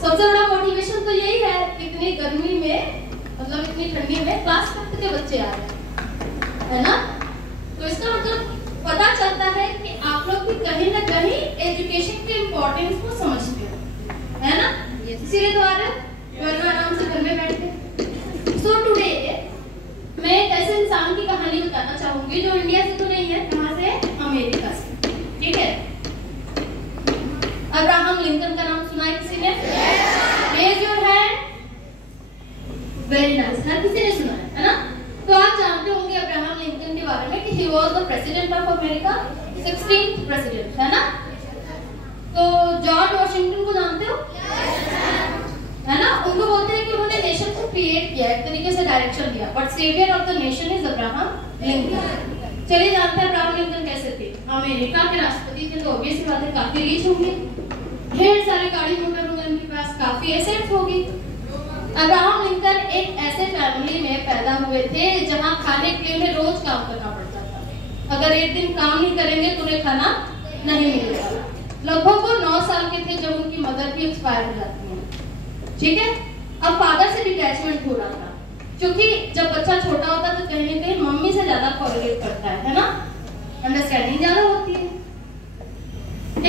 सबसे बड़ा मोटिवेशन तो यही है कि इतनी गर्मी में, मतलब इतनी ठंडी में क्लास 5 के बच्चे आ रहे हैं, है ना। तो इसका मतलब पता चलता है कि आप लोग भी कहीं ना कहीं एजुकेशन के इम्पोर्टेंस को समझते हो, है ना। इसीलिए तो आ रहे हो आराम से घर में बैठ के। सो टुडे मैं एक ऐसे इंसान की कहानी बताना चाहूंगी जो इंडिया से तो नहीं है, कहां से, अमेरिका से, ठीक है। अब्राहम लिंकन का नाम सुना है किसी ने? Raise your hand. Very nice, हर किसी ने सुना है ना। तो आप जानते होंगे अब्राहम लिंकन के बारे में कि he was the president of America, 16th president, है ना। तो जॉर्ज वॉशिंगटन को जानते हो? है ना। उनको बोलते हैं कि उन्होंने नेशन को क्रिएट किया, एक तरीके से डायरेक्शन दिया, but saviour of the nation is Abraham Lincoln. चलिए जानते हैं अब्राहम लिंकन कैसे थे। अमेरिका के राष्ट्रपति थे, तो ऑब्वियस बात है काफी रिच होंगे, ढेर सारे गाड़ी मोटर होंगे उनके पास, काफी एसेट्स होगी। अब्राहम लिंकन एक ऐसे फैमिली में पैदा हुए थे जहां खाने के लिए उन्हें रोज काम करना पड़ता था। अगर एक दिन काम नहीं करेंगे तो उन्हें खाना नहीं मिलेगा। लगभग वो 9 साल के थे जब उनकी मदर भी एक्सपायर हो जाती है, ठीक है। अब फादर से डिटैचमेंट हो रहा था, क्योंकि जब बच्चा छोटा होता है तो कहीं ना कहीं मम्मी से ज्यादा कोरिलेट करता है ना, अंडरस्टैंडिंग ज्यादा होती है।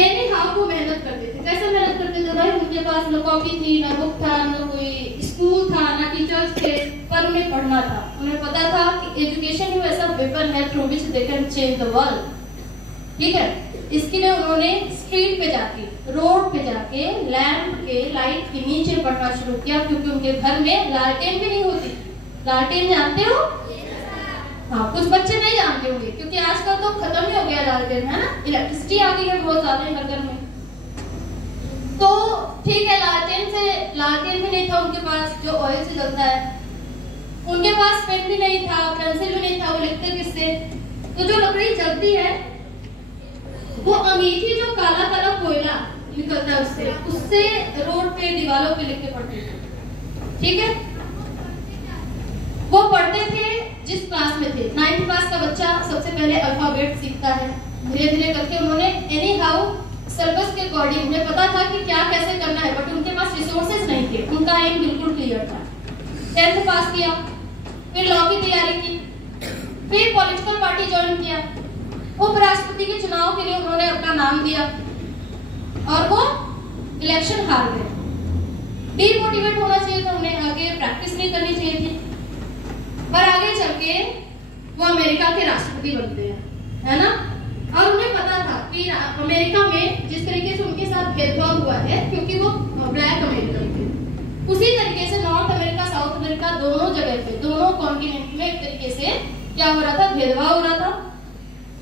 एनी हाउ वो मेहनत करते थे। कैसे मेहनत करते थे भाई? उनके पास न कॉपी थी, न बुक था, न कोई स्कूल था, न टीचर्स थे, पर उन्हें पढ़ना था। उन्हें पता था कि एजुकेशन ही वैसा वेपन है through which they can change the world, ठीक है। इसके लिए उन्होंने स्ट्रीट पे जाके, रोड पे जाके, लैंप के लाइट के नीचे पढ़ना शुरू किया, क्योंकि उनके घर में लालटेन भी नहीं होती। लालटेन जानते हो? हाँ, कुछ बच्चे नहीं जानते होंगे, क्योंकि आजकल तो खत्म ही हो गया लालटेन, है ना। इलेक्ट्रिसिटी आ गई है बहुत ज्यादा हर घर में। तो ठीक है, लालटेन भी नहीं था उनके पास जो ऑयल से जलता है। उनके पास पेन भी नहीं था, पेंसिल भी नहीं था, वो लिखते किससे? तो जो लकड़ी जलती है वो अंगीठी, जो काला काला कोयला निकलता है उससे रोड पे, दीवारों पे लिख के पढ़ते थे, ठीक है। वो पढ़ते थे जिस क्लास में थे। 9th क्लास का बच्चा सबसे पहले अल्फाबेट सीखता है, धीरे धीरे करके उन्होंने एनी हाउ सिलेबस के अकॉर्डिंग, उन्हें पता था कि क्या कैसे करना है, बट उनके पास रिसोर्सेज नहीं थे। उनका एम बिल्कुल क्लियर था। 10th पास किया, फिर लॉ की तैयारी की, फिर पॉलिटिकल पार्टी ज्वाइन किया, उपराष्ट्रपति के चुनाव के लिए उन्होंने अपना नाम दिया और वो इलेक्शन हार गए। डीमोटिवेट होना चाहिए था उन्हें, आगे प्रैक्टिस नहीं करनी चाहिए थी, पर आगे चल के वो अमेरिका के राष्ट्रपति बनते हैं, है ना। और उन्हें पता था कि अमेरिका में जिस तरीके से उनके साथ भेदभाव हुआ है, क्योंकि वो ब्लैक अमेरिकन थे, उसी तरीके से नॉर्थ अमेरिका, साउथ अमेरिका, दोनों जगह पे, दोनों कॉन्टिनेंट में एक तरीके से क्या हो रहा था, भेदभाव हो रहा था।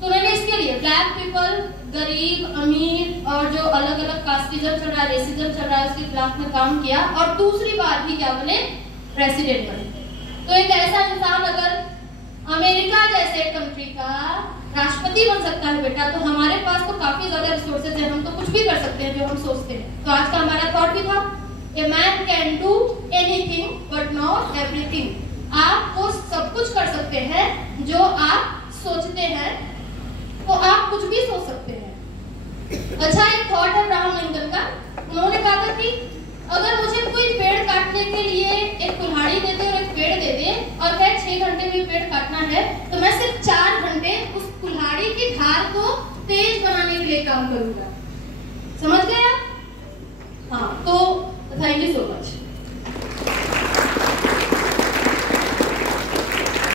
तो उन्होंने इसके लिए ब्लैक पीपल, गरीब, अमीर और जो अलग अलग कास्टिज्म चल रहा है, रेसिज्म चल रहा है, उसके खिलाफ में काम किया और दूसरी बार भी क्या बने, प्रेसिडेंट बने। तो एक ऐसा इंसान अगर अमेरिका जैसे कंट्री का राष्ट्रपति बन सकता है बेटा, तो हमारे पास तो काफी ज्यादा रिसोर्सेज है, हम तो कुछ भी कर सकते हैं जो हम सोचते हैं। तो आज का हमारा थॉट भी था, a man can do anything but not everything. आप वो सब कुछ कर सकते हैं जो आप सोचते हैं, तो आप कुछ भी सोच सकते हैं। अच्छा, एक थॉट है अब्राहम लिंकन का। उन्होंने कहा था कि अगर मुझे कोई पेड़ काटने के लिए एक कुल्हाड़ी दे दे और एक पेड़ दे दे और कहे 6 घंटे में पेड़ काटना है, तो मैं सिर्फ 4 घंटे उस कुल्हाड़ी की धार को तेज बनाने के लिए काम करूंगा। समझ गए आप? हाँ, तो थैंक यू सो मच।